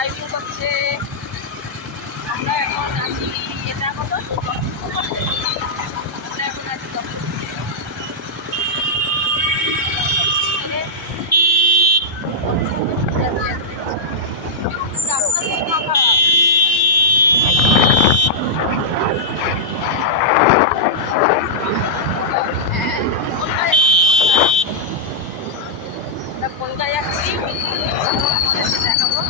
Driving করছে। আমরা এখন আছি, এটা কত আমরা এখন আছি কোনটায় যাচ্ছি দেখাবো।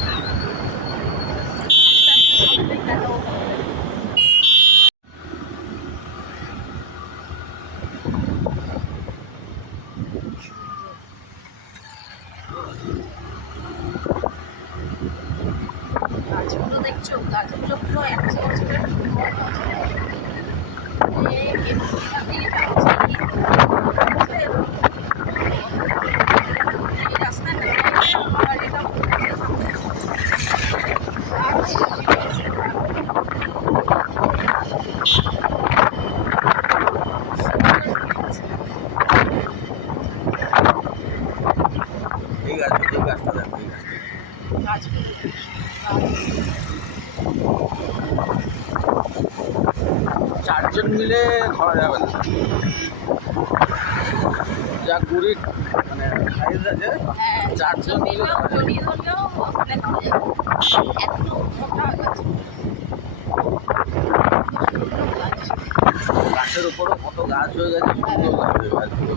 গাছগুলো দেখছো, গাছগুলো পুরো 100 বছরের রাস্তা নেই। চারজন মিলে ধরা যাবে না, যা গুড়ির মানে সাইজ আছে। হ্যাঁ, চারজন মিলে জড়িয়ে ধরলেও এত মোটা গাছ। গাছের উপরও কত গাছ হয়ে গেছে, সুন্দর লাগবে গাছগুলো।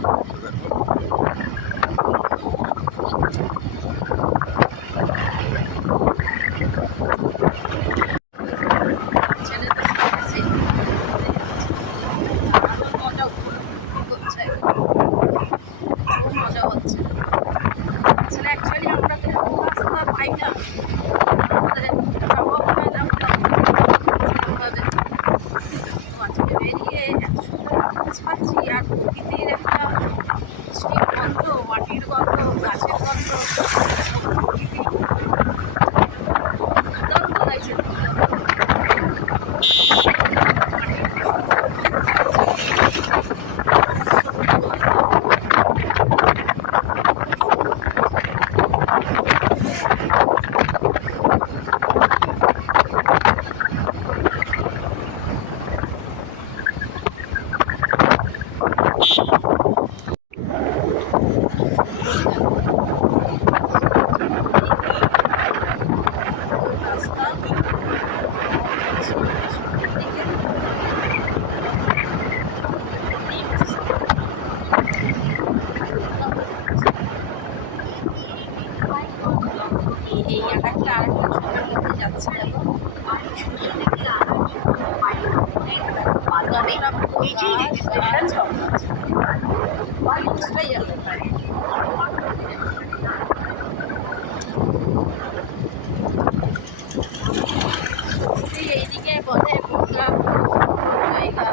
মজা হচ্ছে। আসলে অ্যাকচুয়ালি আমরা তো রাস্তা পাই না, আজকে বেরিয়ে এত সুন্দর আওয়াজ পাচ্ছি, আর প্রকৃতির একটা মিষ্টি গন্ধ, মাটির গন্ধ, গাছের গন্ধ, প্রকৃতি দুর্দান্ত লাগছে। এই একটা আরেকটা ছবির মধ্যে যাচ্ছে, এইদিকে বোধহয় বনগাঁ জায়গা,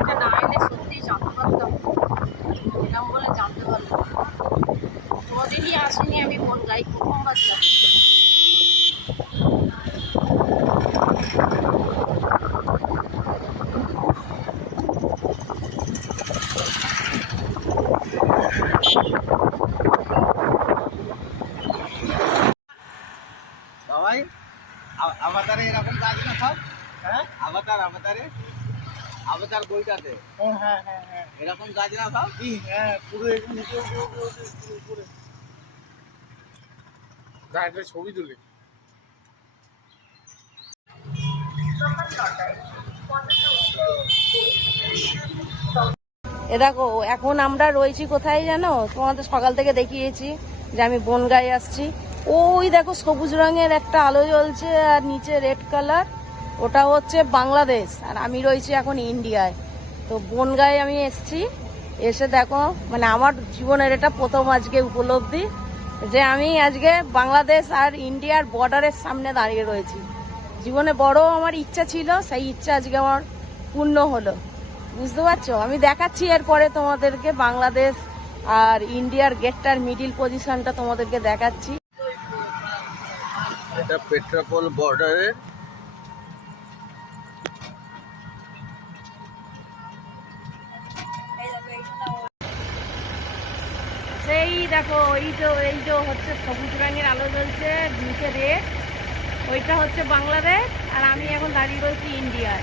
এটা না এলে সত্যি জানতে পারতাম, এরকম বলে জানতে পারলাম। কোনোদিনই আসিনি আমি বনগাঁয়, প্রথমবার যাচ্ছি। সবাই আভাতারে এরকম গাছ না সব? হ্যাঁ, আভাতার বইটাতে হ্যাঁ হ্যাঁ হ্যাঁ এরকম গাছ না সব? হ্যাঁ, পুরো এরকম নিচে উপরে গাছের ছবি তুলি। এ দেখো এখন আমরা রয়েছি কোথায় জানো, তোমাদের সকাল থেকে দেখিয়েছি যে আমি বনগাঁয়ে আসছি। ওই দেখো সবুজ রঙের একটা আলো জ্বলছে আর নিচে রেড কালার, ওটা হচ্ছে বাংলাদেশ, আর আমি রয়েছি এখন ইন্ডিয়ায়। তো বনগাঁয়ে আমি এসছি, এসে দেখো মানে আমার জীবনের এটা প্রথম আজকে উপলব্ধি যে আমি আজকে বাংলাদেশ আর ইন্ডিয়ার বর্ডারের সামনে দাঁড়িয়ে রয়েছি। জীবনে বড় আমার ইচ্ছা ছিল, সেই ইচ্ছা আজকে আমার পূর্ণ হলো, বুঝতে পারছো? আমি দেখাচ্ছি এরপরে তোমাদেরকে বাংলাদেশ আর ইন্ডিয়ার গেটটার মিডিল পজিশনটা তোমাদেরকে দেখাচ্ছি। এটা পেট্রাপোল বর্ডারের সেই দেখো এই যে হচ্ছে সবুজ রঙের আলো জ্বলছে, নিচে রেড, ওইটা হচ্ছে বাংলাদেশ আর আমি এখন দাঁড়িয়ে রয়েছি ইন্ডিয়ার।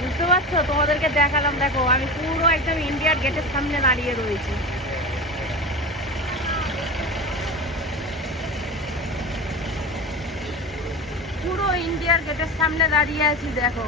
বুঝতে পারছো? তোমাদেরকে দেখালাম, দেখো আমি পুরো একদম ইন্ডিয়ার গেটের সামনে দাঁড়িয়ে রয়েছি। পুরো ইন্ডিয়ার গেটের সামনে দাঁড়িয়ে আছি, দেখো।